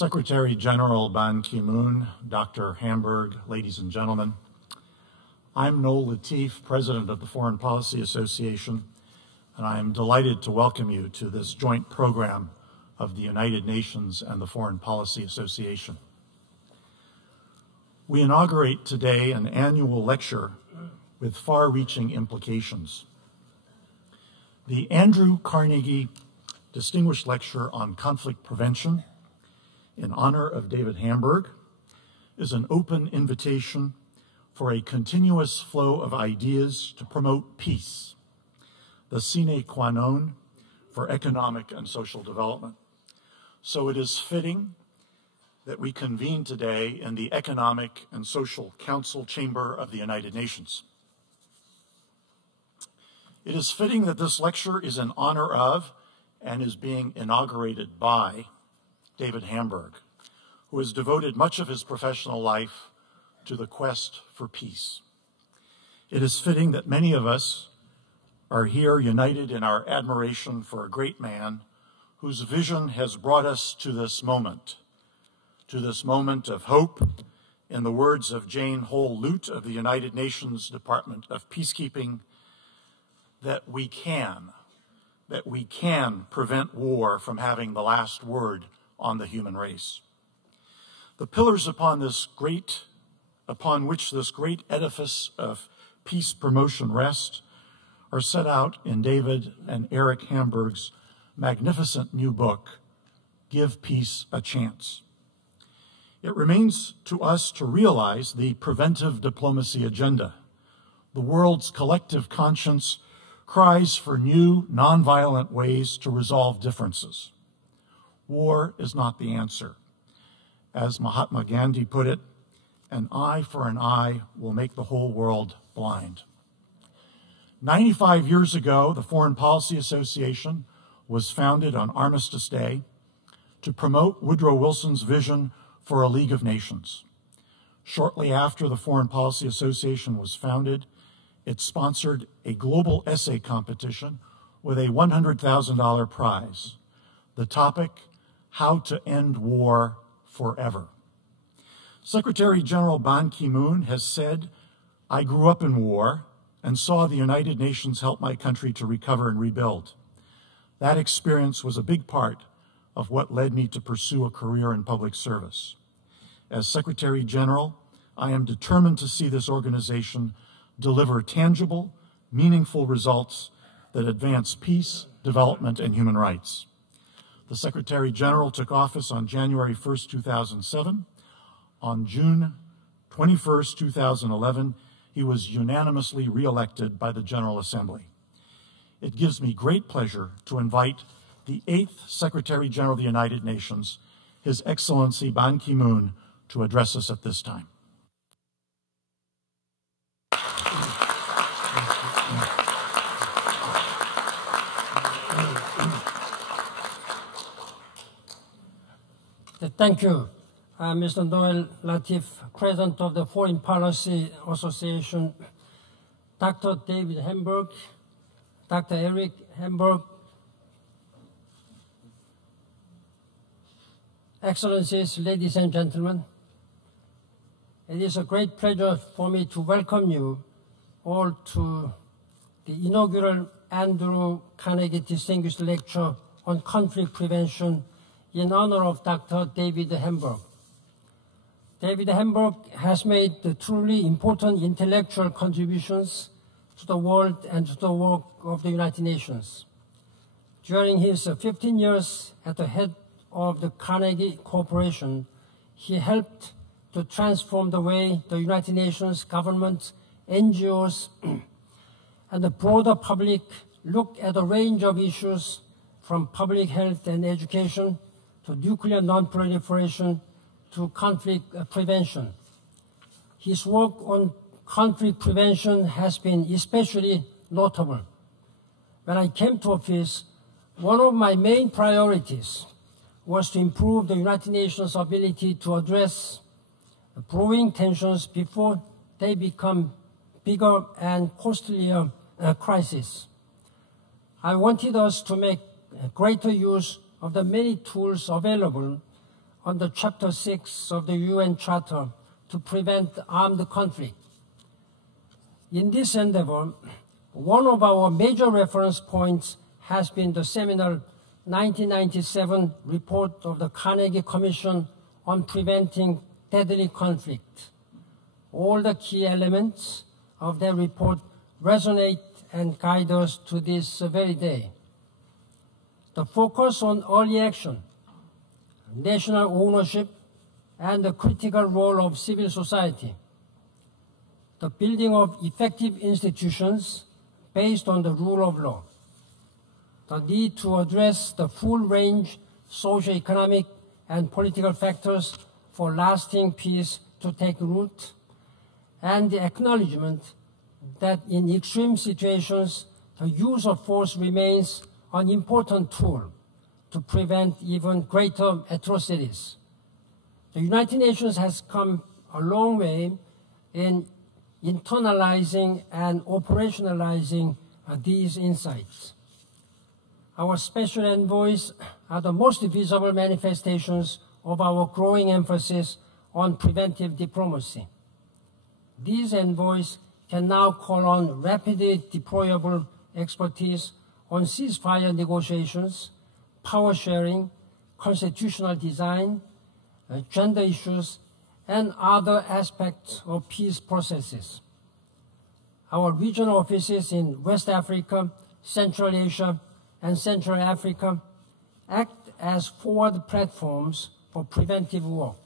Secretary General Ban Ki-moon, Dr. Hamburg, ladies and gentlemen, I'm Noel Latif, President of the Foreign Policy Association, and I am delighted to welcome you to this joint program of the United Nations and the Foreign Policy Association. We inaugurate today an annual lecture with far-reaching implications. The Andrew Carnegie Distinguished Lecture on Conflict Prevention in honor of David Hamburg is an open invitation for a continuous flow of ideas to promote peace, the sine qua non for economic and social development. So it is fitting that we convene today in the Economic and Social Council Chamber of the United Nations. It is fitting that this lecture is in honor of and is being inaugurated by David Hamburg, who has devoted much of his professional life to the quest for peace. It is fitting that many of us are here united in our admiration for a great man whose vision has brought us to this moment of hope, in the words of Jane Hole-Lute of the United Nations Department of Peacekeeping, that we can prevent war from having the last word on the human race. The pillars upon which this great edifice of peace promotion rests are set out in David and Eric Hamburg's magnificent new book, Give Peace a Chance. It remains to us to realize the preventive diplomacy agenda. The world's collective conscience cries for new, nonviolent ways to resolve differences. War is not the answer. As Mahatma Gandhi put it, an eye for an eye will make the whole world blind. 95 years ago, the Foreign Policy Association was founded on Armistice Day to promote Woodrow Wilson's vision for a League of Nations. Shortly after the Foreign Policy Association was founded, it sponsored a global essay competition with a $100,000 prize. The topic, How to End War Forever. Secretary General Ban Ki-moon has said, I grew up in war and saw the United Nations help my country to recover and rebuild. That experience was a big part of what led me to pursue a career in public service. As Secretary General, I am determined to see this organization deliver tangible, meaningful results that advance peace, development, and human rights. The Secretary General took office on January 1st, 2007. On June 21st, 2011, he was unanimously re-elected by the General Assembly. It gives me great pleasure to invite the 8th Secretary General of the United Nations, His Excellency Ban Ki-moon, to address us at this time. Thank you, Mr. Noel Latif, President of the Foreign Policy Association, Dr. David Hamburg, Dr. Eric Hamburg, Excellencies, ladies and gentlemen, it is a great pleasure for me to welcome you all to the inaugural Andrew Carnegie Distinguished Lecture on Conflict Prevention in honor of Dr. David Hamburg. David Hamburg has made truly important intellectual contributions to the world and to the work of the United Nations. During his 15 years at the head of the Carnegie Corporation, he helped to transform the way the United Nations government, NGOs, and the broader public look at a range of issues from public health and education to nuclear non-proliferation to conflict prevention. His work on conflict prevention has been especially notable. When I came to office, one of my main priorities was to improve the United Nations' ability to address brewing tensions before they become bigger and costlier crises. I wanted us to make greater use of the many tools available under Chapter 6 of the UN Charter to prevent armed conflict. In this endeavor, one of our major reference points has been the seminal 1997 report of the Carnegie Commission on Preventing Deadly Conflict. All the key elements of their report resonate and guide us to this very day. The focus on early action, national ownership, and the critical role of civil society, the building of effective institutions based on the rule of law, the need to address the full range socio-economic and political factors for lasting peace to take root, and the acknowledgement that in extreme situations, the use of force remains an important tool to prevent even greater atrocities. The United Nations has come a long way in internalizing and operationalizing these insights. Our special envoys are the most visible manifestations of our growing emphasis on preventive diplomacy. These envoys can now call on rapidly deployable expertise on ceasefire negotiations, power sharing, constitutional design, gender issues, and other aspects of peace processes. Our regional offices in West Africa, Central Asia, and Central Africa act as forward platforms for preventive work.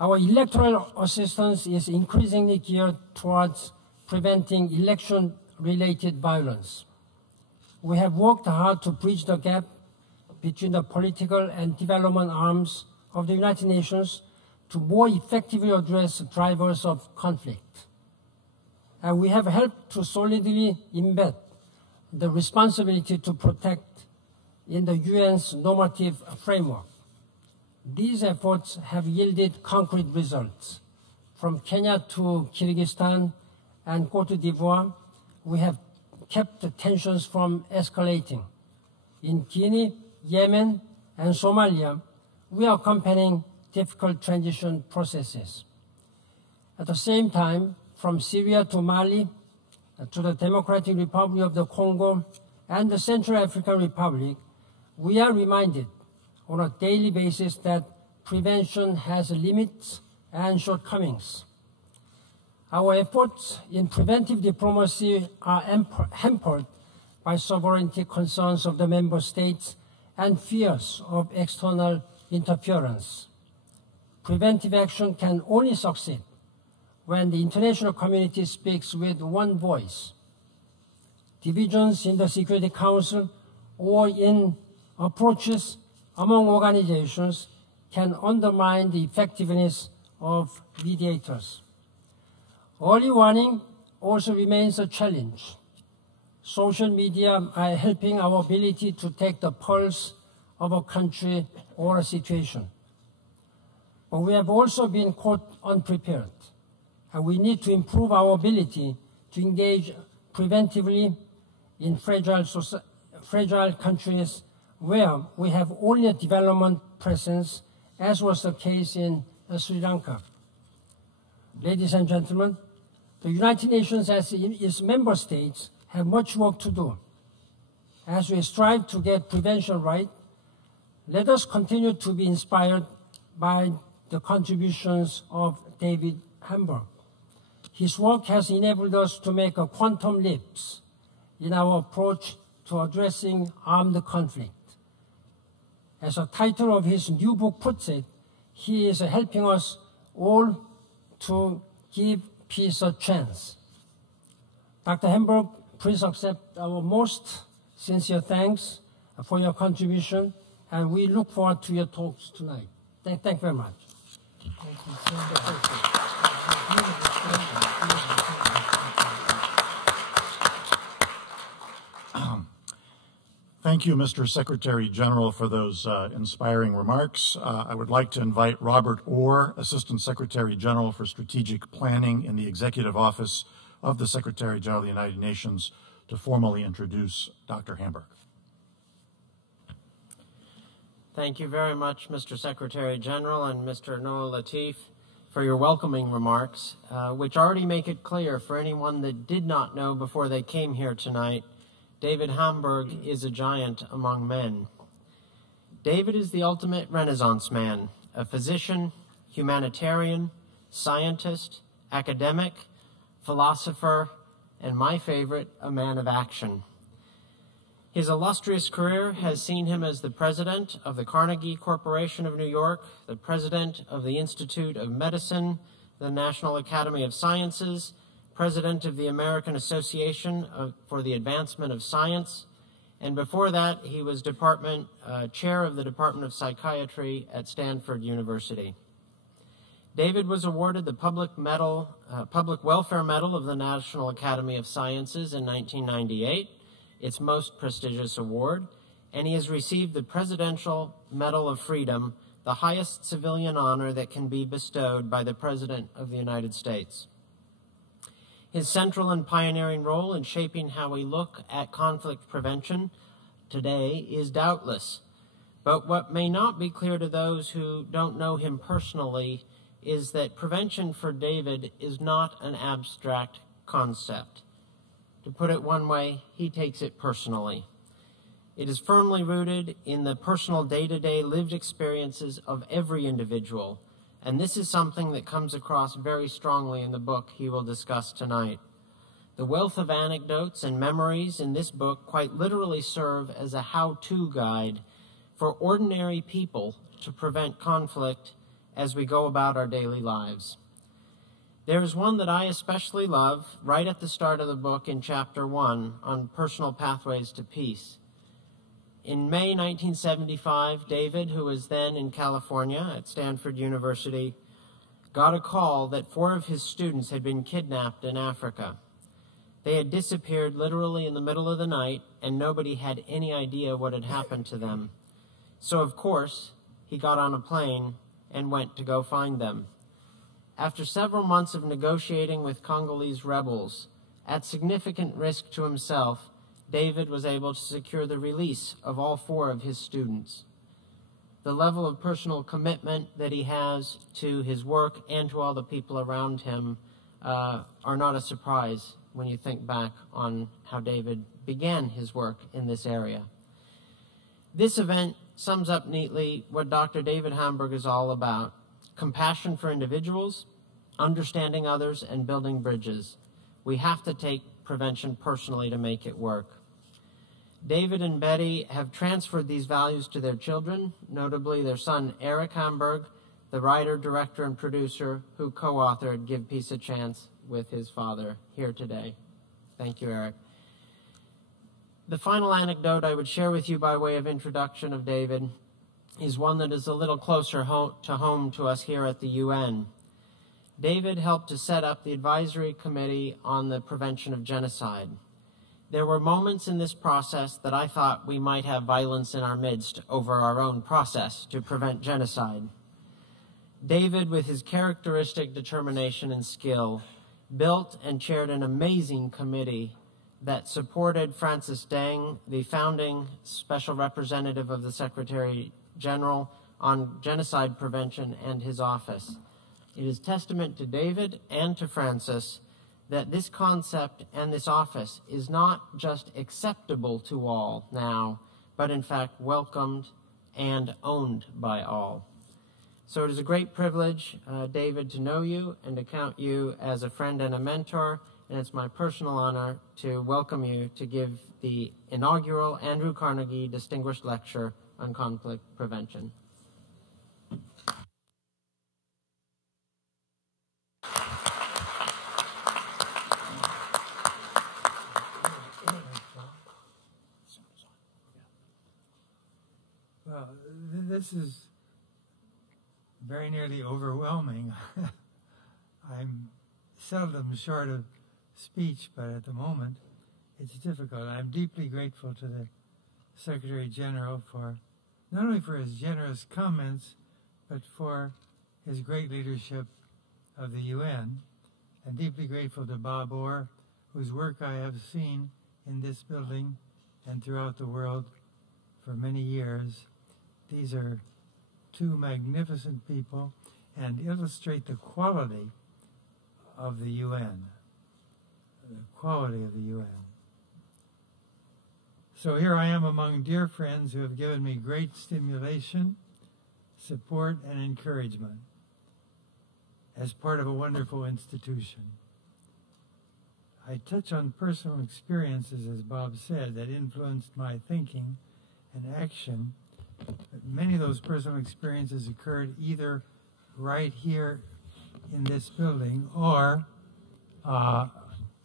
Our electoral assistance is increasingly geared towards preventing election-related violence. We have worked hard to bridge the gap between the political and development arms of the United Nations to more effectively address drivers of conflict. And we have helped to solidly embed the responsibility to protect in the UN's normative framework. These efforts have yielded concrete results. From Kenya to Kyrgyzstan and Cote d'Ivoire, we have kept the tensions from escalating. In Guinea, Yemen, and Somalia, we are accompanying difficult transition processes. At the same time, from Syria to Mali, to the Democratic Republic of the Congo and the Central African Republic, we are reminded on a daily basis that prevention has limits and shortcomings. Our efforts in preventive diplomacy are hampered by sovereignty concerns of the member states and fears of external interference. Preventive action can only succeed when the international community speaks with one voice. Divisions in the Security Council or in approaches among organizations can undermine the effectiveness of mediators. Early warning also remains a challenge. Social media are helping our ability to take the pulse of a country or a situation. But we have also been caught unprepared, and we need to improve our ability to engage preventively in fragile countries where we have only a development presence, as was the case in Sri Lanka. Ladies and gentlemen, the United Nations as its member states have much work to do. As we strive to get prevention right, let us continue to be inspired by the contributions of David Hamburg. His work has enabled us to make a quantum leaps in our approach to addressing armed conflict. As the title of his new book puts it, he is helping us all to give peace a chance. Dr. Hamburg, please accept our most sincere thanks for your contribution, and we look forward to your talks tonight. Thank you very much. Thank you, Mr. Secretary General, for those inspiring remarks. I would like to invite Robert Orr, Assistant Secretary General for Strategic Planning in the Executive Office of the Secretary General of the United Nations, to formally introduce Dr. Hamburg. Thank you very much, Mr. Secretary General and Mr. Noah Latif, for your welcoming remarks, which already make it clear for anyone that did not know before they came here tonight, David Hamburg is a giant among men. David is the ultimate Renaissance man, a physician, humanitarian, scientist, academic, philosopher, and my favorite, a man of action. His illustrious career has seen him as the president of the Carnegie Corporation of New York, the president of the Institute of Medicine, the National Academy of Sciences, president of the American Association for the Advancement of Science, and before that, he was chair of the Department of Psychiatry at Stanford University. David was awarded the Public Welfare Medal of the National Academy of Sciences in 1998, its most prestigious award, and he has received the Presidential Medal of Freedom, the highest civilian honor that can be bestowed by the President of the United States. His central and pioneering role in shaping how we look at conflict prevention today is doubtless, but what may not be clear to those who don't know him personally is that prevention for David is not an abstract concept. To put it one way, he takes it personally. It is firmly rooted in the personal day-to-day lived experiences of every individual, and this is something that comes across very strongly in the book he will discuss tonight. The wealth of anecdotes and memories in this book quite literally serve as a how-to guide for ordinary people to prevent conflict as we go about our daily lives. There is one that I especially love right at the start of the book in Chapter 1 on personal pathways to peace. In May 1975, David, who was then in California at Stanford University, got a call that 4 of his students had been kidnapped in Africa. They had disappeared literally in the middle of the night, and nobody had any idea what had happened to them. So, of course, he got on a plane and went to go find them. After several months of negotiating with Congolese rebels, at significant risk to himself, David was able to secure the release of all 4 of his students. The level of personal commitment that he has to his work and to all the people around him are not a surprise when you think back on how David began his work in this area. This event sums up neatly what Dr. David Hamburg is all about: compassion for individuals, understanding others, and building bridges. We have to take prevention personally to make it work. David and Betty have transferred these values to their children, notably their son Eric Hamburg, the writer, director, and producer who co-authored Give Peace a Chance with his father here today. Thank you, Eric. The final anecdote I would share with you by way of introduction of David is one that is a little closer to home to us here at the UN. David helped to set up the Advisory Committee on the Prevention of Genocide. There were moments in this process that I thought we might have violence in our midst over our own process to prevent genocide. David, with his characteristic determination and skill, built and chaired an amazing committee that supported Francis Deng, the founding special representative of the Secretary General on genocide prevention, and his office. It is testament to David and to Francis that this concept and this office is not just acceptable to all now, but in fact welcomed and owned by all. So it is a great privilege, David, to know you and to count you as a friend and a mentor, and it's my personal honor to welcome you to give the inaugural Andrew Carnegie Distinguished Lecture on Conflict Prevention. Well, this is very nearly overwhelming. I'm seldom short of speech, but at the moment it's difficult. I'm deeply grateful to the Secretary General for not only for his generous comments, but for his great leadership of the UN, and deeply grateful to Bob Orr, whose work I have seen in this building and throughout the world for many years, these are two magnificent people and illustrate the quality of the UN. The quality of the UN. So here I am among dear friends who have given me great stimulation, support, and encouragement as part of a wonderful institution. I touch on personal experiences, as Bob said, that influenced my thinking and action. But many of those personal experiences occurred either right here in this building or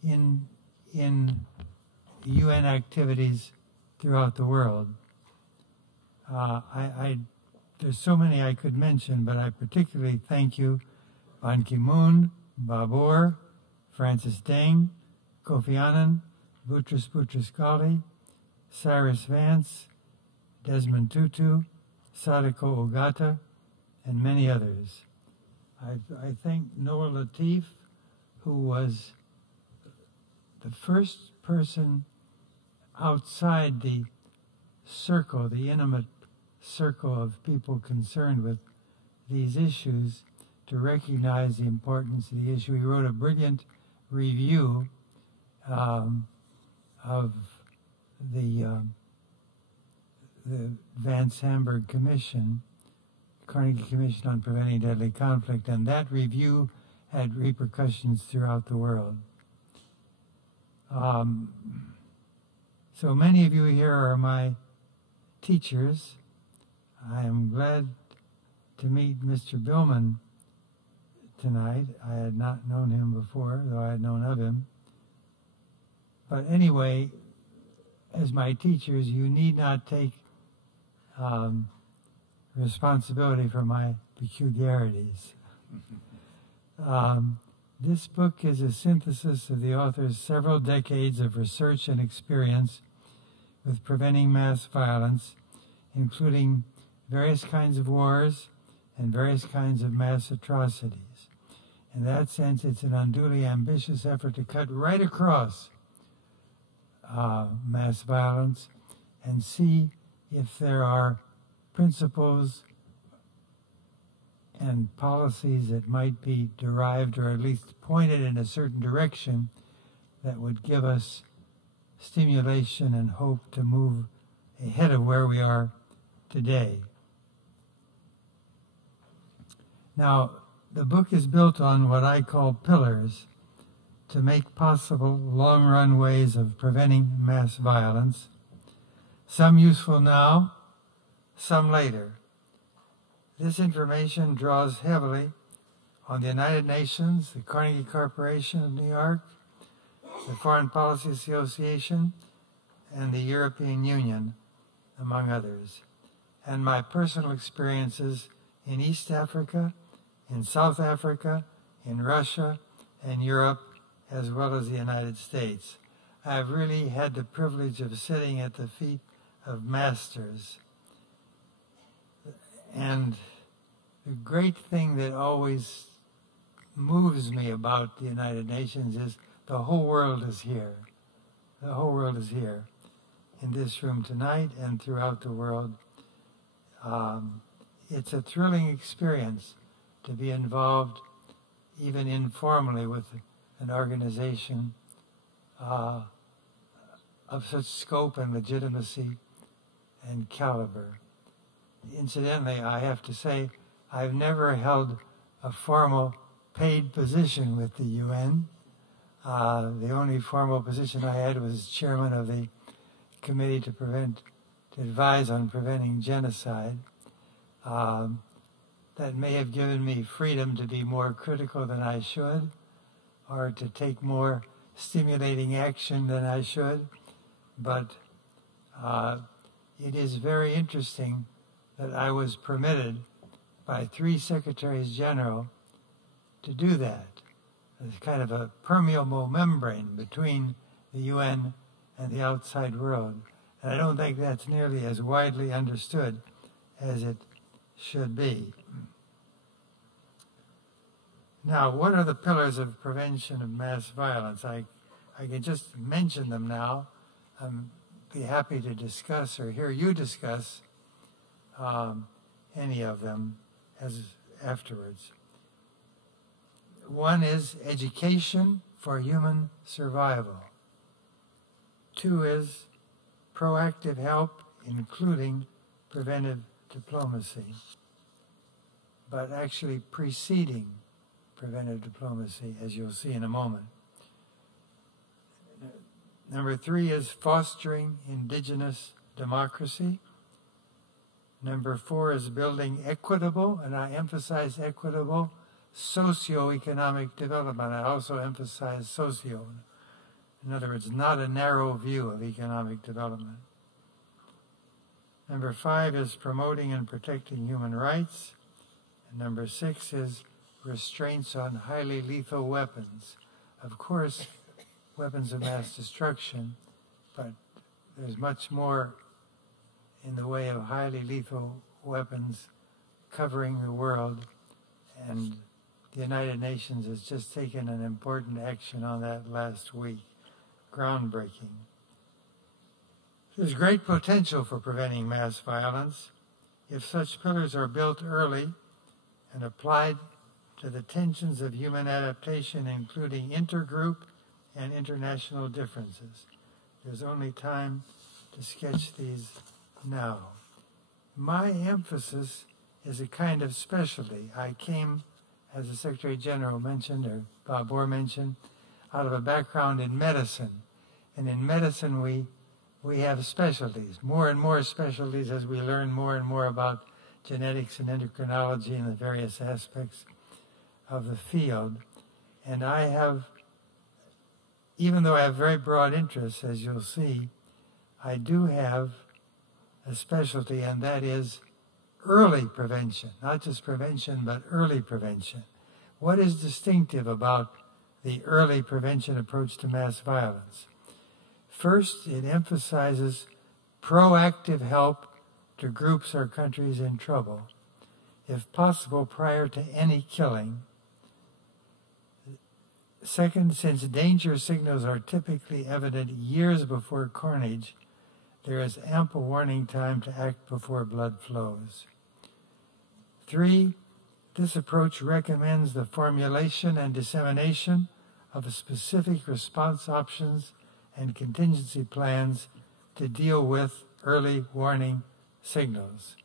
in UN activities throughout the world. There's so many I could mention, but I particularly thank you, Ban Ki-moon, Babur, Francis Deng, Kofi Annan, Boutros Boutros-Ghali, Cyrus Vance, Desmond Tutu, Sadako Ogata, and many others. I thank Noah Latif, who was the first person outside the circle, the intimate circle of people concerned with these issues, to recognize the importance of the issue. He wrote a brilliant review of the Vance Hamburg Commission, Carnegie Commission on Preventing Deadly Conflict, and that review had repercussions throughout the world. So many of you here are my teachers. I am glad to meet Mr. Billman tonight. I had not known him before, though I had known of him. But anyway, as my teachers, you need not take responsibility for my peculiarities. This book is a synthesis of the author's several decades of research and experience with preventing mass violence, including various kinds of wars and various kinds of mass atrocities. In that sense, it's an unduly ambitious effort to cut right across mass violence and see if there are principles and policies that might be derived or at least pointed in a certain direction that would give us stimulation and hope to move ahead of where we are today. Now, the book is built on what I call pillars to make possible long-run ways of preventing mass violence, some useful now, some later. This information draws heavily on the United Nations, the Carnegie Corporation of New York, the Foreign Policy Association, and the European Union, among others, and my personal experiences in East Africa, in South Africa, in Russia, and Europe, as well as the United States. I've really had the privilege of sitting at the feet of masters. And the great thing that always moves me about the United Nations is the whole world is here. The whole world is here in this room tonight and throughout the world. It's a thrilling experience to be involved, even informally, with an organization of such scope and legitimacy and caliber. Incidentally, I have to say, I've never held a formal paid position with the UN. The only formal position I had was chairman of the Committee to advise on preventing genocide. That may have given me freedom to be more critical than I should, or to take more stimulating action than I should. But it is very interesting that I was permitted by 3 Secretaries General to do that. It's kind of a permeable membrane between the UN and the outside world. And I don't think that's nearly as widely understood as it should be. Now, what are the pillars of prevention of mass violence? I can just mention them now. I'd be happy to discuss or hear you discuss any of them as afterwards. One is education for human survival. Two is proactive help, including preventive diplomacy, but actually preceding preventive diplomacy, as you'll see in a moment. Number three is fostering indigenous democracy. Number four is building equitable, and I emphasize equitable, socio-economic development. I also emphasize socio. In other words, not a narrow view of economic development. Number five is promoting and protecting human rights. And number six is restraints on highly lethal weapons. Of course, weapons of mass destruction, but there's much more in the way of highly lethal weapons covering the world, and the United Nations has just taken an important action on that last week. Groundbreaking. There's great potential for preventing mass violence if such pillars are built early and applied to the tensions of human adaptation, including intergroup and international differences. There's only time to sketch these now. My emphasis is a kind of specialty. I came, as the Secretary General mentioned, or Bob Orr mentioned, out of a background in medicine. And in medicine we have specialties, more and more specialties as we learn more and more about genetics and endocrinology and the various aspects of the field. And I have, even though I have very broad interests, as you'll see, I do have a specialty, and that is early prevention. Not just prevention, but early prevention. What is distinctive about the early prevention approach to mass violence? First, it emphasizes proactive help to groups or countries in trouble, if possible prior to any killing. Second, since danger signals are typically evident years before carnage, there is ample warning time to act before blood flows. 3, this approach recommends the formulation and dissemination of specific response options and contingency plans to deal with early warning signals.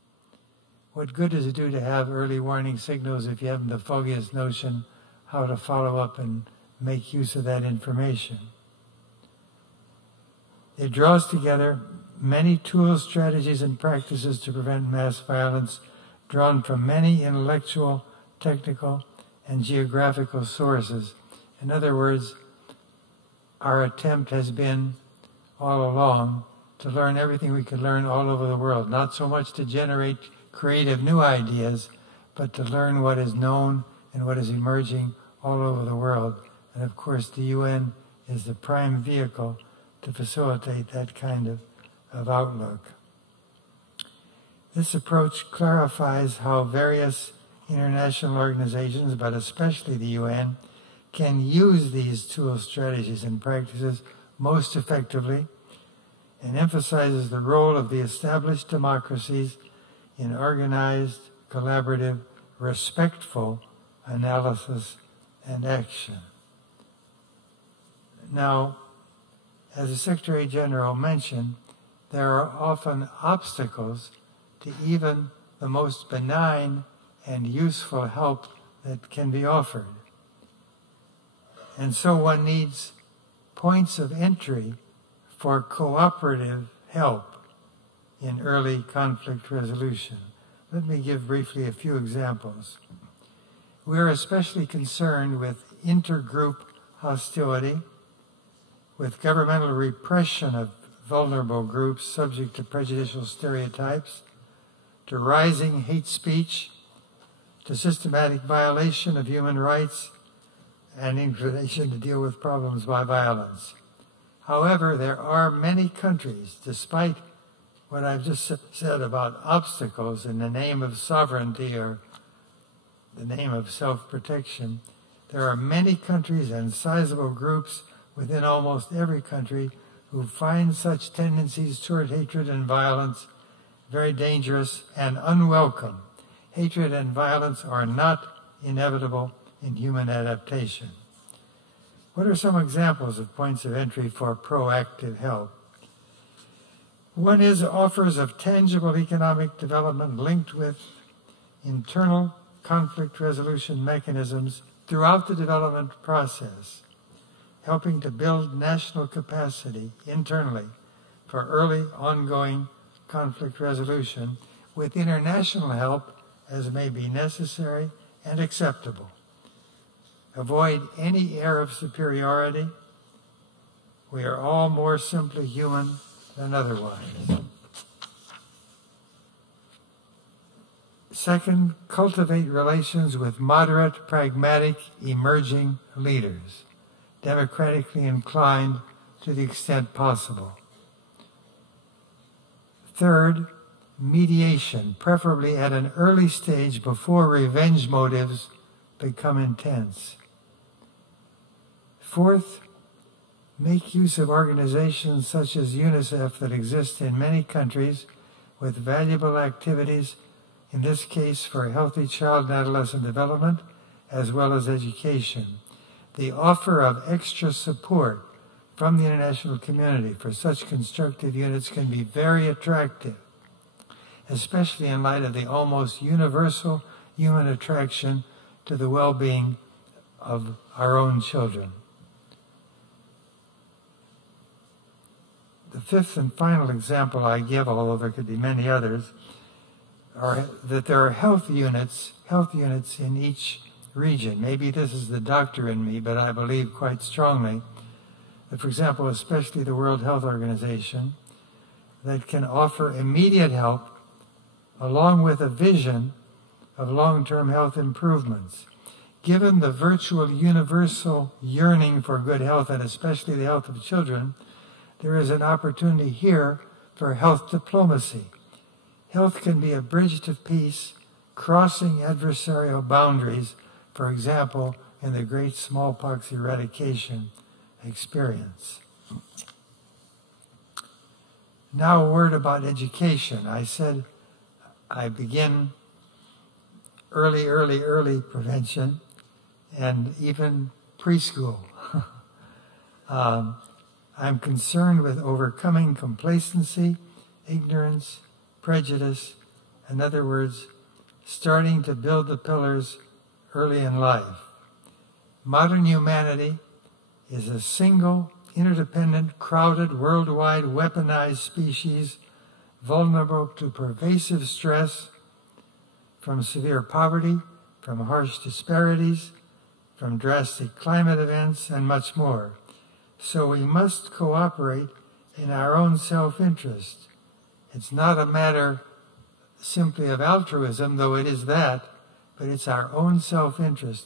What good does it do to have early warning signals if you haven't the foggiest notion how to follow up and make use of that information? It draws together many tools, strategies, and practices to prevent mass violence, drawn from many intellectual, technical, and geographical sources. In other words, our attempt has been all along to learn everything we could learn all over the world, not so much to generate creative new ideas, but to learn what is known and what is emerging all over the world. And of course, the UN is the prime vehicle to facilitate that kind of outlook. This approach clarifies how various international organizations, but especially the UN, can use these tools, strategies, and practices most effectively, and emphasizes the role of the established democracies in organized, collaborative, respectful analysis and action. Now, as the Secretary General mentioned, there are often obstacles to even the most benign and useful help that can be offered. And so one needs points of entry for cooperative help in early conflict resolution. Let me give briefly a few examples. We are especially concerned with intergroup hostility, with governmental repression of vulnerable groups subject to prejudicial stereotypes, to rising hate speech, to systematic violation of human rights, and inclination to deal with problems by violence. However, there are many countries, despite what I've just said about obstacles in the name of sovereignty or the name of self-protection, there are many countries and sizable groups within almost every country who find such tendencies toward hatred and violence very dangerous and unwelcome. Hatred and violence are not inevitable in human adaptation. What are some examples of points of entry for proactive help? One is offers of tangible economic development linked with internal conflict resolution mechanisms throughout the development process, helping to build national capacity internally for early ongoing conflict resolution with international help as may be necessary and acceptable. Avoid any air of superiority. We are all more simply human than otherwise. Second, cultivate relations with moderate, pragmatic, emerging leaders, democratically inclined to the extent possible. Third, mediation, preferably at an early stage before revenge motives become intense. Fourth, make use of organizations such as UNICEF that exist in many countries with valuable activities, in this case for healthy child and adolescent development as well as education. The offer of extra support from the international community for such constructive units can be very attractive, especially in light of the almost universal human attraction to the well-being of our own children. The fifth and final example I give, although there could be many others, are that there are health units in each region. Maybe this is the doctor in me, but I believe quite strongly that, for example, especially the World Health Organization, that can offer immediate help along with a vision of long-term health improvements. Given the virtual universal yearning for good health, and especially the health of children, there is an opportunity here for health diplomacy. Health can be a bridge to peace, crossing adversarial boundaries, for example, in the great smallpox eradication experience. Now a word about education. I said I begin early prevention and even preschool. I'm concerned with overcoming complacency, ignorance, prejudice, in other words, starting to build the pillars early in life. Modern humanity is a single, interdependent, crowded, worldwide, weaponized species vulnerable to pervasive stress from severe poverty, from harsh disparities, from drastic climate events, and much more. So we must cooperate in our own self-interest. It's not a matter simply of altruism, though it is that, but it's our own self-interest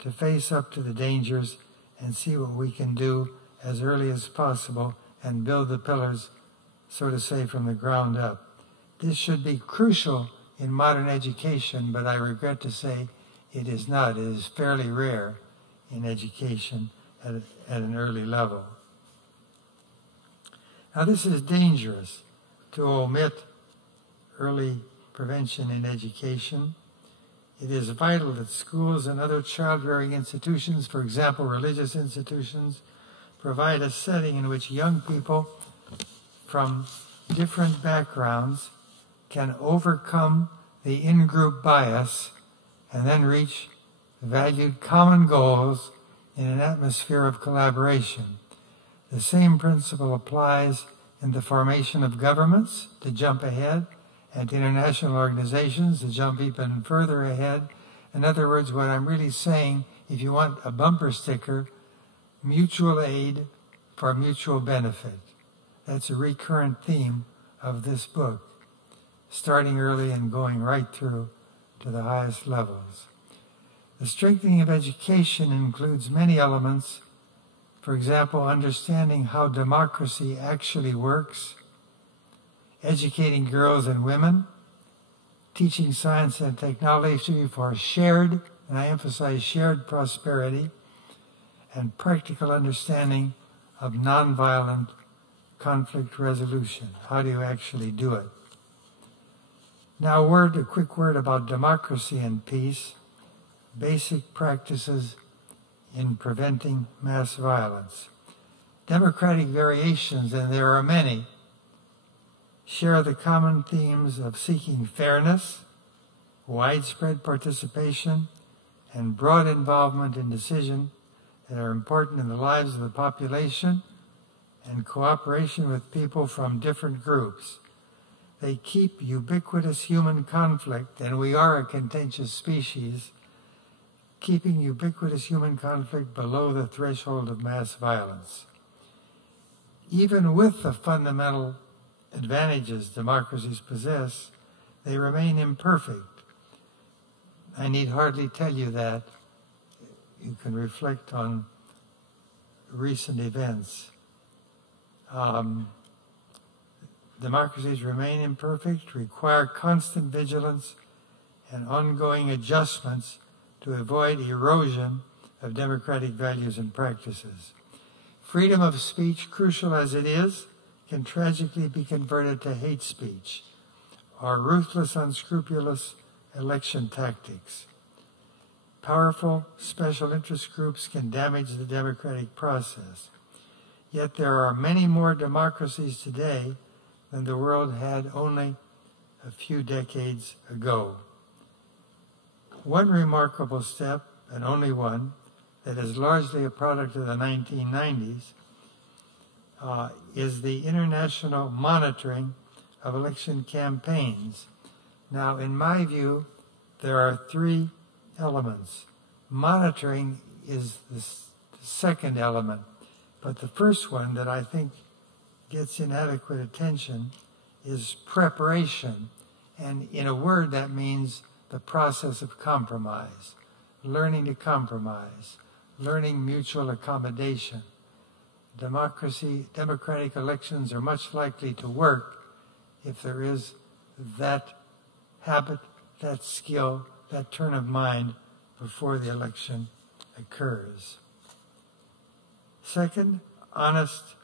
to face up to the dangers and see what we can do as early as possible and build the pillars, so to say, from the ground up. This should be crucial in modern education, but I regret to say it is not. It is fairly rare in education at an early level. Now this is dangerous, to omit early prevention in education. It is vital that schools and other child-rearing institutions, for example, religious institutions, provide a setting in which young people from different backgrounds can overcome the in-group bias and then reach valued common goals in an atmosphere of collaboration. The same principle applies in the formation of governments to jump ahead and to international organizations to jump even further ahead. In other words, what I'm really saying, if you want a bumper sticker, mutual aid for mutual benefit. That's a recurrent theme of this book, starting early and going right through to the highest levels. The strengthening of education includes many elements. For example, understanding how democracy actually works, educating girls and women, teaching science and technology for shared, and I emphasize shared prosperity, and practical understanding of nonviolent conflict resolution. How do you actually do it? Now a quick word about democracy and peace, basic practices in preventing mass violence. Democratic variations, and there are many, share the common themes of seeking fairness, widespread participation, and broad involvement in decisions that are important in the lives of the population, and cooperation with people from different groups. They keep ubiquitous human conflict, and we are a contentious species, keeping ubiquitous human conflict below the threshold of mass violence. Even with the fundamental advantages democracies possess, they remain imperfect. I need hardly tell you that. You can reflect on recent events. Democracies remain imperfect, require constant vigilance and ongoing adjustments to avoid erosion of democratic values and practices. Freedom of speech, crucial as it is, can tragically be converted to hate speech or ruthless, unscrupulous election tactics. Powerful special interest groups can damage the democratic process. Yet there are many more democracies today than the world had only a few decades ago. One remarkable step, and only one, that is largely a product of the 1990s, is the international monitoring of election campaigns. Now, in my view, there are three elements. Monitoring is the second element, but the first one that I think gets inadequate attention is preparation, and in a word that means the process of compromise, learning to compromise, learning mutual accommodation. Democratic elections are much likely to work if there is that habit, that skill, that turn of mind before the election occurs. Second, honest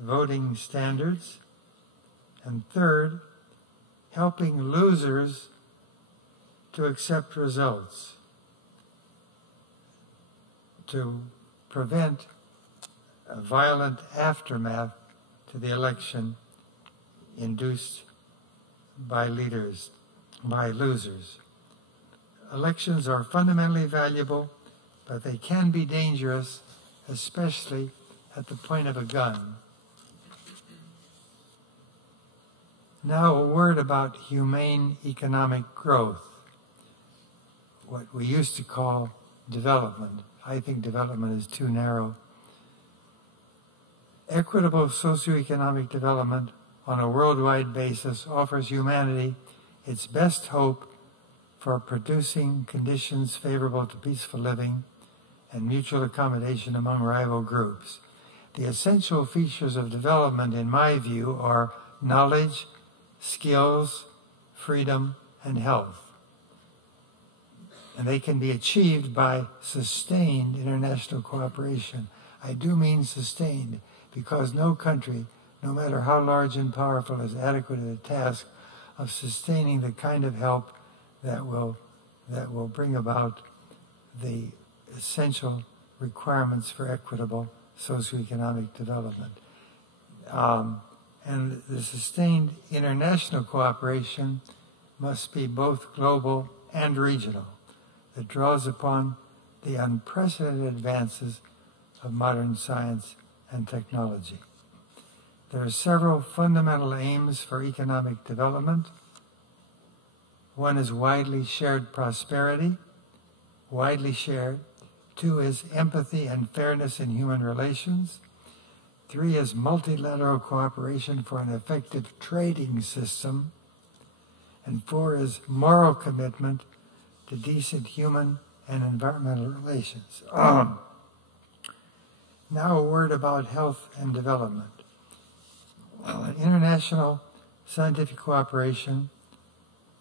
voting standards. And third, helping losers to accept results, to prevent a violent aftermath to the election induced by losers. Elections are fundamentally valuable, but they can be dangerous, especially at the point of a gun. Now a word about humane economic growth, what we used to call development. I think development is too narrow. Equitable socioeconomic development on a worldwide basis offers humanity its best hope for producing conditions favorable to peaceful living and mutual accommodation among rival groups. The essential features of development, in my view, are knowledge, skills, freedom, and health. And they can be achieved by sustained international cooperation. I do mean sustained, because no country, no matter how large and powerful, is adequate at the task of sustaining the kind of help that will bring about the essential requirements for equitable socioeconomic development. And the sustained international cooperation must be both global and regional. It draws upon the unprecedented advances of modern science and technology. There are several fundamental aims for economic development. One is widely shared prosperity, widely shared. 2 is empathy and fairness in human relations. 3 is multilateral cooperation for an effective trading system. And 4 is moral commitment to decent human and environmental relations. Now a word about health and development. International scientific cooperation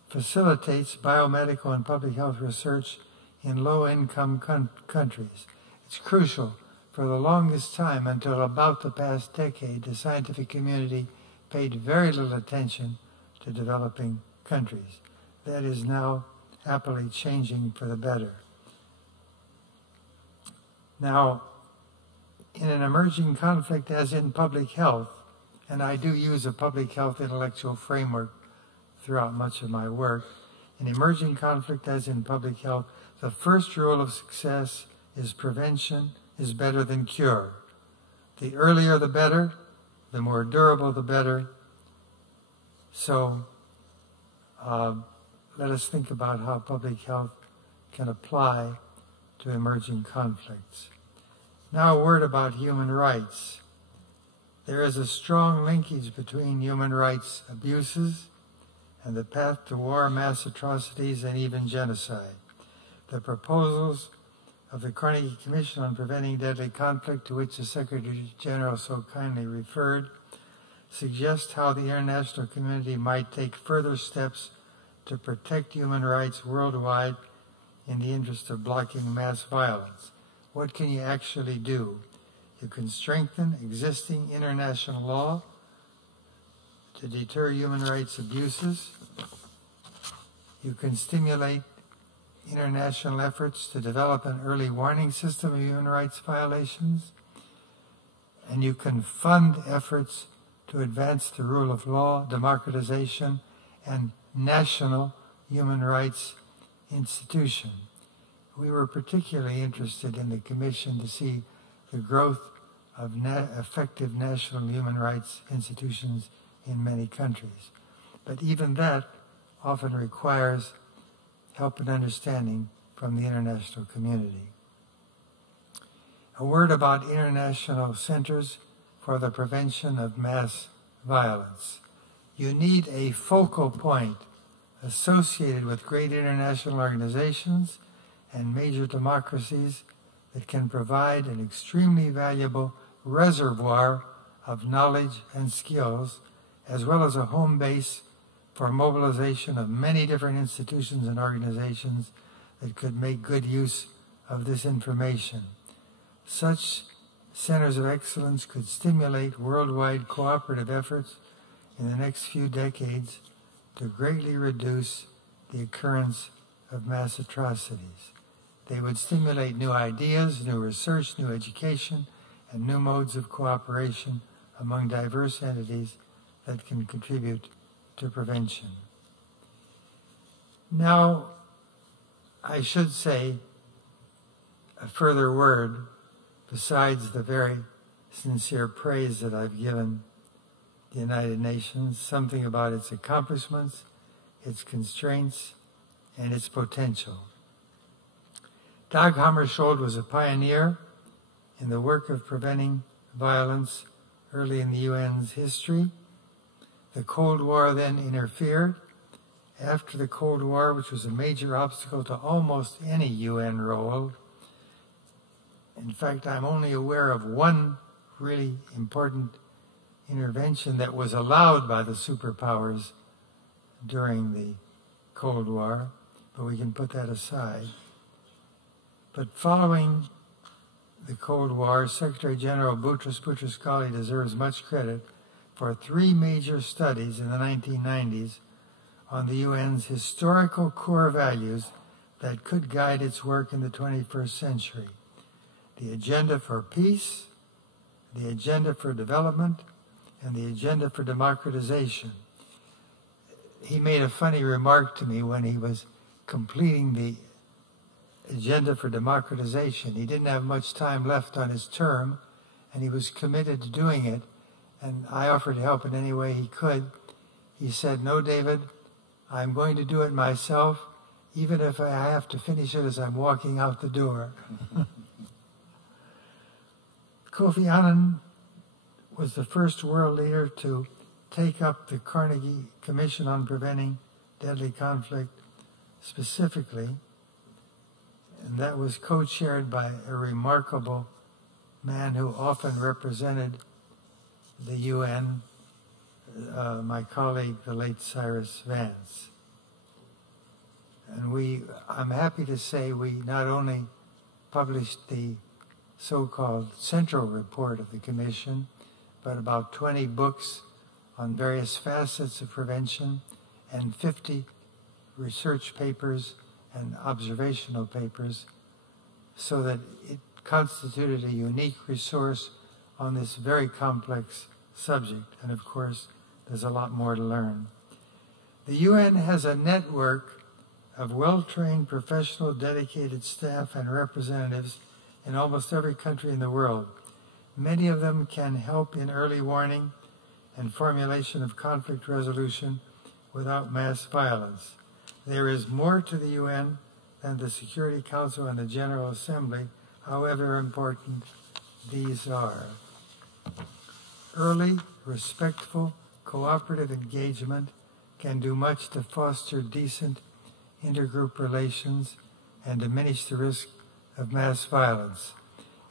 facilitates biomedical and public health research in low-income countries. It's crucial. For the longest time, until about the past decade, the scientific community paid very little attention to developing countries. That is now happily changing for the better. Now, in an emerging conflict as in public health, and I do use a public health intellectual framework throughout much of my work, in emerging conflict as in public health, the first rule of success is prevention is better than cure. The earlier the better, the more durable the better. So let us think about how public health can apply to emerging conflicts. Now a word about human rights. There is a strong linkage between human rights abuses and the path to war, mass atrocities, and even genocide. The proposals of the Carnegie Commission on Preventing Deadly Conflict, to which the Secretary General so kindly referred, suggest how the international community might take further steps to protect human rights worldwide in the interest of blocking mass violence. What can you actually do? You can strengthen existing international law to deter human rights abuses. You can stimulate international efforts to develop an early warning system of human rights violations. And you can fund efforts to advance the rule of law, democratization, and national human rights institution. We were particularly interested in the Commission to see the growth of effective national human rights institutions in many countries. But even that often requires help and understanding from the international community. A word about international centers for the prevention of mass violence. You need a focal point associated with great international organizations and major democracies that can provide an extremely valuable reservoir of knowledge and skills, as well as a home base for mobilization of many different institutions and organizations that could make good use of this information. Such centers of excellence could stimulate worldwide cooperative efforts in the next few decades to greatly reduce the occurrence of mass atrocities. They would stimulate new ideas, new research, new education, and new modes of cooperation among diverse entities that can contribute to prevention. Now, I should say a further word besides the very sincere praise that I've given the United Nations, something about its accomplishments, its constraints, and its potential. Dag Hammarskjöld was a pioneer in the work of preventing violence early in the UN's history. The Cold War then interfered. After the Cold War, which was a major obstacle to almost any UN role, in fact, I'm only aware of one really important intervention that was allowed by the superpowers during the Cold War, but we can put that aside. But following the Cold War, Secretary General Boutros Boutros-Ghali deserves much credit for 3 major studies in the 1990s on the UN's historical core values that could guide its work in the 21st century. The Agenda for Peace, the Agenda for Development, and the Agenda for Democratization. He made a funny remark to me when he was completing the Agenda for Democratization. He didn't have much time left on his term, and he was committed to doing it, and I offered to help in any way he could. He said, "No, David, I'm going to do it myself, even if I have to finish it as I'm walking out the door." Kofi Annan was the first world leader to take up the Carnegie Commission on Preventing Deadly Conflict specifically, and that was co-chaired by a remarkable man who often represented the UN, my colleague, the late Cyrus Vance. And I'm happy to say we not only published the so-called central report of the Commission, but about 20 books on various facets of prevention, 150 research papers and observational papers, so that it constituted a unique resource on this very complex subject. And of course, there's a lot more to learn. The UN has a network of well-trained, professional, dedicated staff and representatives in almost every country in the world. Many of them can help in early warning and formulation of conflict resolution without mass violence. There is more to the UN than the Security Council and the General Assembly, however important these are. Early, respectful, cooperative engagement can do much to foster decent intergroup relations and diminish the risk of mass violence.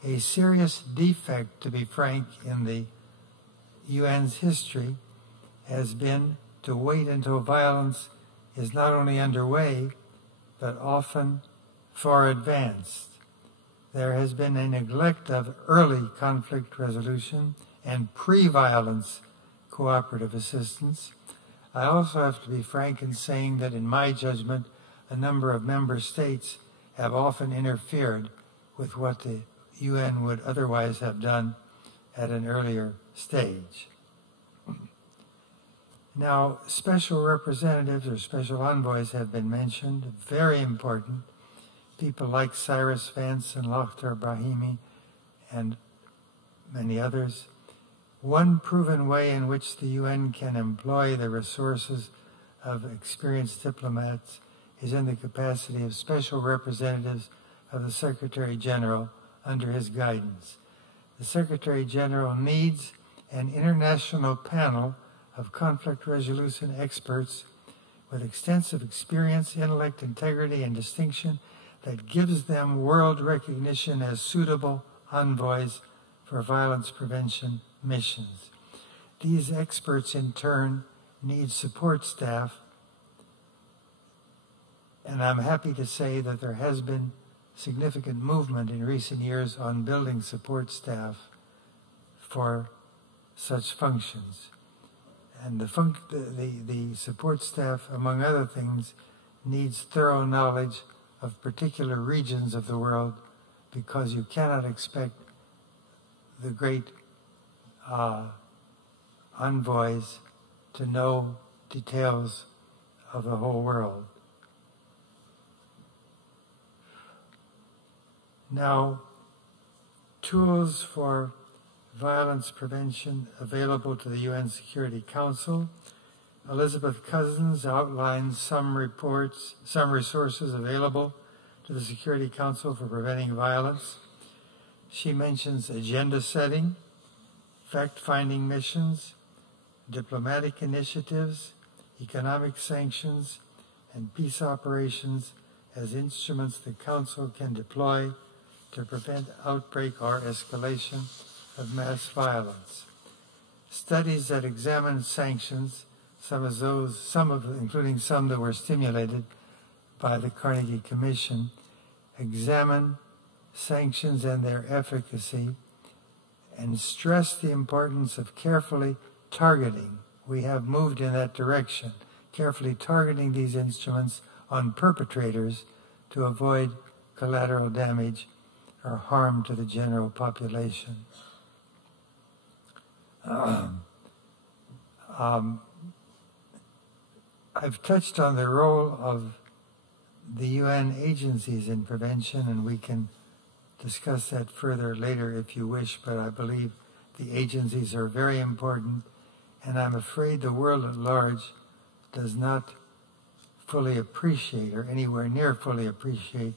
A serious defect, to be frank, in the UN's history has been to wait until violence is not only underway, but often far advanced. There has been a neglect of early conflict resolution and pre-violence cooperative assistance. I also have to be frank in saying that, in my judgment, a number of member states have often interfered with what the UN would otherwise have done at an earlier stage. Now, special representatives or special envoys have been mentioned, very important. People like Cyrus Vance and Lakhdar Brahimi and many others. One proven way in which the UN can employ the resources of experienced diplomats is in the capacity of special representatives of the Secretary General under his guidance. The Secretary General needs an international panel of conflict resolution experts with extensive experience, intellect, integrity, and distinction that gives them world recognition as suitable envoys for violence prevention missions. These experts, in turn, need support staff, and I'm happy to say that there has been significant movement in recent years on building support staff for such functions. And the support staff, among other things, needs thorough knowledge of particular regions of the world, because you cannot expect the great envoys to know details of the whole world. Now, tools for violence prevention available to the UN Security Council. Elizabeth Cousins outlines some resources available to the Security Council for preventing violence. She mentions agenda setting, fact-finding missions, diplomatic initiatives, economic sanctions, and peace operations as instruments the Council can deploy to prevent outbreak or escalation of mass violence. Studies that examine sanctions, including some that were stimulated by the Carnegie Commission, examine sanctions and their efficacy and stress the importance of carefully targeting. We have moved in that direction, carefully targeting these instruments on perpetrators to avoid collateral damage or harm to the general population. I've touched on the role of the UN agencies in prevention, and we can discuss that further later if you wish, but I believe the agencies are very important, and I'm afraid the world at large does not fully appreciate, or anywhere near fully appreciate,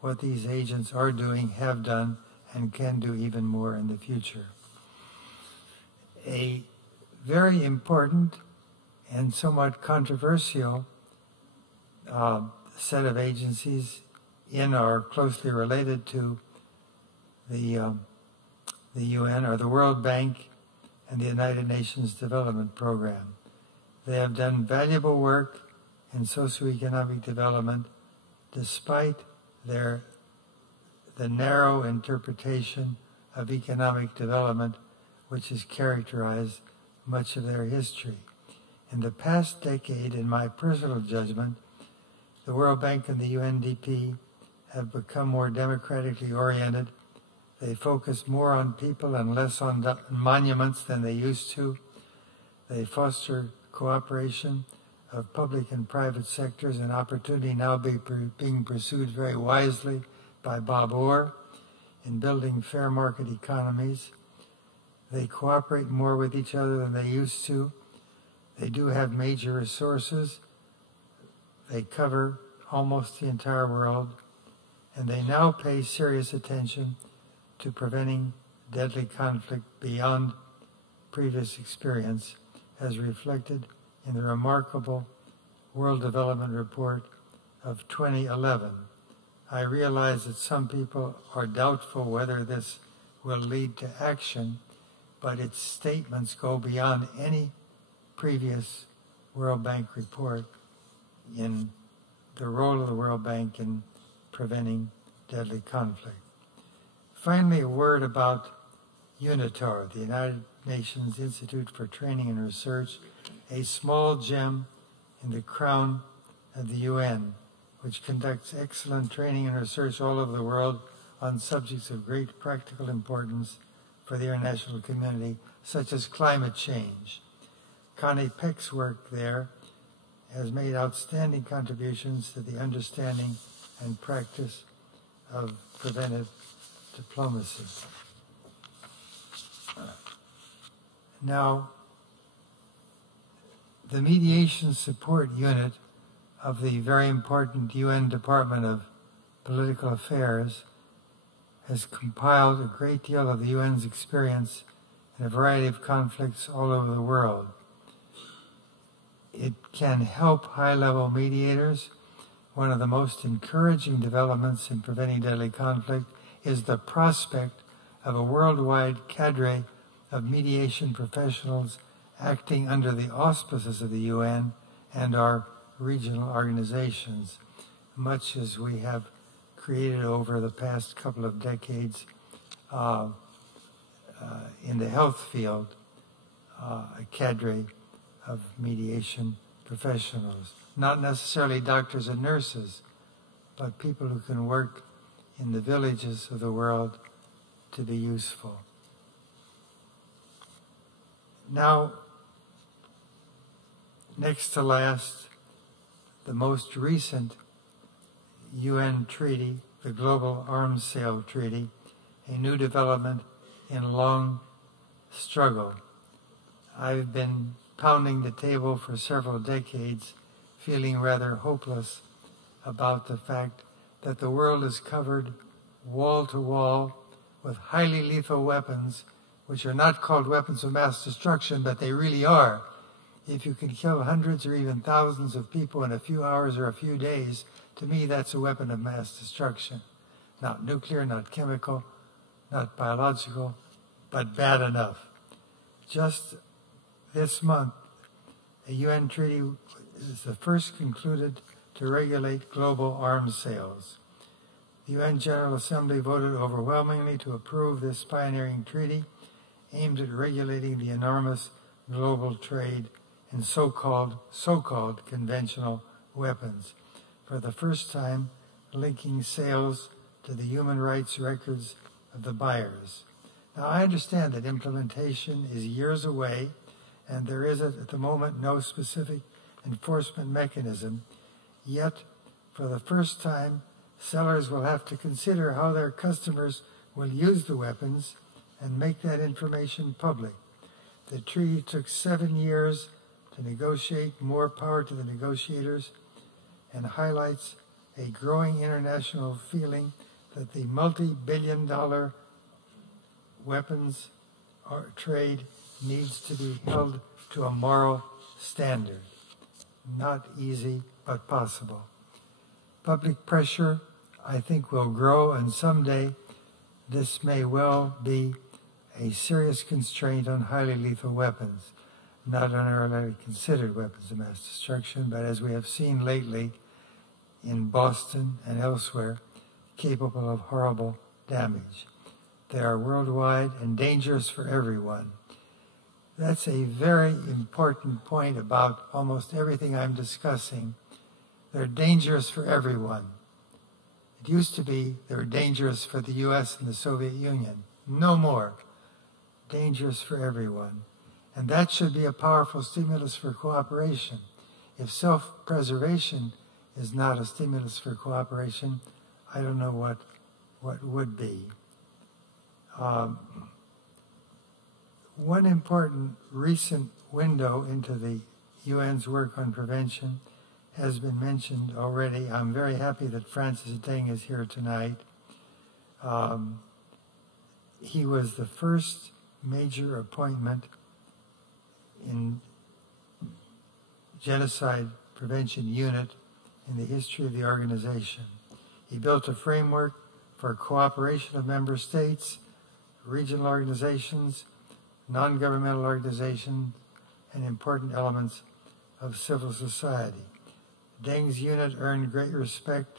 what these agents are doing, have done, and can do even more in the future. A very important and somewhat controversial set of agencies in or closely related to the UN are the World Bank and the United Nations Development Program. They have done valuable work in socioeconomic development despite the narrow interpretation of economic development which has characterized much of their history. In the past decade, in my personal judgment, the World Bank and the UNDP have become more democratically oriented. They focus more on people and less on monuments than they used to. They foster cooperation of public and private sectors, an opportunity now being pursued very wisely by Bob Orr in building fair market economies. They cooperate more with each other than they used to. They do have major resources. They cover almost the entire world, and they now pay serious attention to preventing deadly conflict beyond previous experience, as reflected in the remarkable World Development Report of 2011. I realize that some people are doubtful whether this will lead to action, but its statements go beyond any previous World Bank report in the role of the World Bank in preventing deadly conflict. Finally, a word about UNITAR, the United Nations Institute for Training and Research, a small gem in the crown of the UN, which conducts excellent training and research all over the world on subjects of great practical importance for the international community, such as climate change. Connie Peck's work there has made outstanding contributions to the understanding and practice of preventive diplomacy. Now, the Mediation Support Unit of the very important UN Department of Political Affairs has compiled a great deal of the UN's experience in a variety of conflicts all over the world. It can help high-level mediators. One of the most encouraging developments in preventing deadly conflict is the prospect of a worldwide cadre of mediation professionals acting under the auspices of the UN and our regional organizations, much as we have created over the past couple of decades in the health field, a cadre of mediation professionals, not necessarily doctors and nurses, but people who can work in the villages of the world to be useful. Now, next to last, the most recent UN treaty, the Global Arms Sale Treaty, a new development in long struggle. I've been pounding the table for several decades, feeling rather hopeless about the fact that the world is covered wall to wall with highly lethal weapons, which are not called weapons of mass destruction, but they really are. If you can kill hundreds or even thousands of people in a few hours or a few days, to me that's a weapon of mass destruction. Not nuclear, not chemical, not biological, but bad enough. Just this month, a UN treaty is the first concluded to regulate global arms sales. The UN General Assembly voted overwhelmingly to approve this pioneering treaty aimed at regulating the enormous global trade in so-called conventional weapons, for the first time linking sales to the human rights records of the buyers. Now, I understand that implementation is years away, and there is at the moment no specific enforcement mechanism, yet for the first time, sellers will have to consider how their customers will use the weapons and make that information public. The treaty took 7 years to negotiate, more power to the negotiators, and highlights a growing international feeling that the multi-billion-dollar weapons trade needs to be held to a moral standard. Not easy, but possible. Public pressure, I think, will grow, and someday this may well be a serious constraint on highly lethal weapons, not ordinarily considered weapons of mass destruction, but as we have seen lately in Boston and elsewhere, capable of horrible damage. They are worldwide and dangerous for everyone. That's a very important point about almost everything I'm discussing. They're dangerous for everyone. It used to be they were dangerous for the U.S. and the Soviet Union. No more. Dangerous for everyone. And that should be a powerful stimulus for cooperation. If self-preservation is not a stimulus for cooperation, I don't know what would be. One important recent window into the UN's work on prevention has been mentioned already. I'm very happy that Francis Deng is here tonight. He was the first major appointment in Genocide Prevention Unit in the history of the organization. He built a framework for cooperation of member states, regional organizations, non-governmental organizations, and important elements of civil society. Deng's unit earned great respect,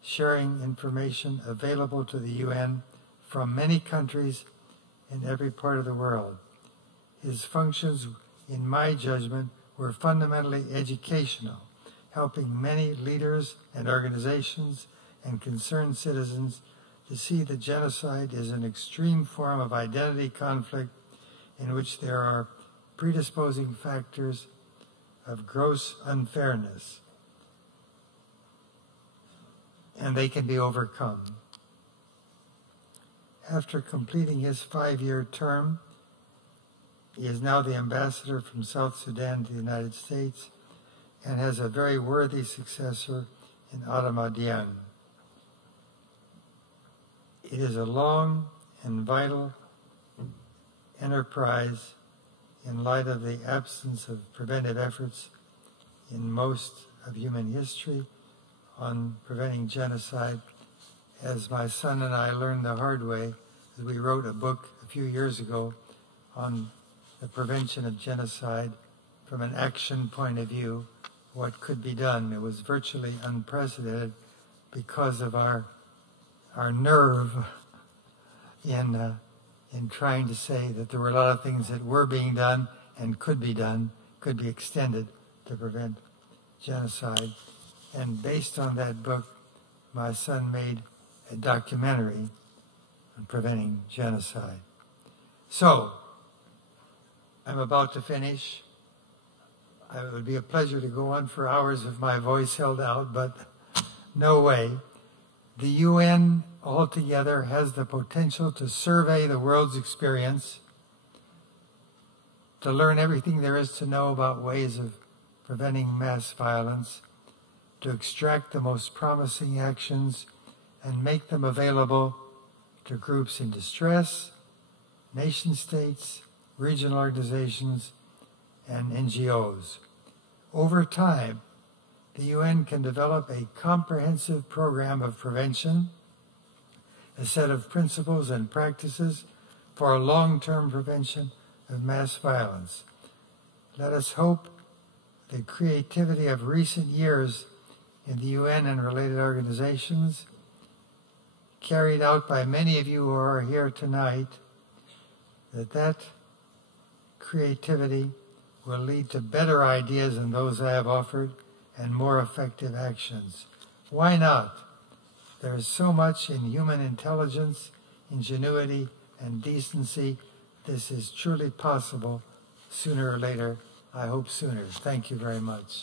sharing information available to the UN from many countries in every part of the world. His functions, in my judgment, were fundamentally educational, helping many leaders and organizations and concerned citizens to see that genocide is an extreme form of identity conflict in which there are predisposing factors of gross unfairness, and they can be overcome. After completing his 5-year term, he is now the ambassador from South Sudan to the United States and has a very worthy successor in Adama Dieng. It is a long and vital enterprise in light of the absence of preventive efforts in most of human history on preventing genocide. As my son and I learned the hard way, as we wrote a book a few years ago on the prevention of genocide from an action point of view, what could be done. It was virtually unprecedented because of our nerve in trying to say that there were a lot of things that were being done and could be extended to prevent genocide. And based on that book, my son made a documentary on preventing genocide. So, I'm about to finish. It would be a pleasure to go on for hours if my voice held out, but no way. The UN altogether has the potential to survey the world's experience, to learn everything there is to know about ways of preventing mass violence, to extract the most promising actions and make them available to groups in distress, nation states, regional organizations, and NGOs. Over time, the UN can develop a comprehensive program of prevention, a set of principles and practices for a long-term prevention of mass violence. Let us hope the creativity of recent years in the UN and related organizations, carried out by many of you who are here tonight, that creativity will lead to better ideas than those I have offered and more effective actions. Why not? There is so much in human intelligence, ingenuity, and decency. This is truly possible sooner or later. I hope sooner. Thank you very much.